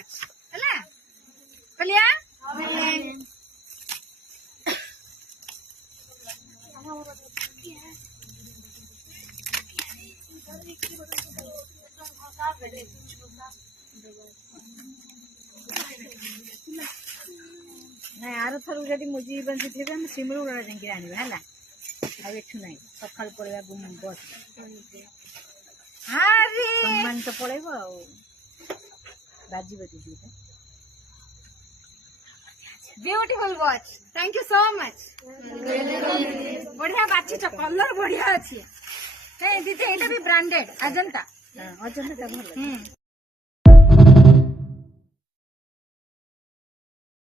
much ହେଲା कलिया ନାଇଁ ଆର ଥରକୁ ଯଦି ମୁଜି ବଞ୍ଚିଥିବେ ଆମେ ଶିମିଳି ଗୁଡ଼ା ଯାଇକି ଆଣିବା ହେଲା ଆଉ ଏଠୁ ନାହିଁ ସକାଳୁ ପଳେଇବା ବସ୍ ସମ୍ମାନ ତ ପଳେଇବ ଆଉ ବାଜିବ ଦିଦିଟା beautiful watch thank you so much बढ़िया बाछी कलर बढ़िया अच्छी दीदी ये भी ब्रांडेड अजंता अजंता भल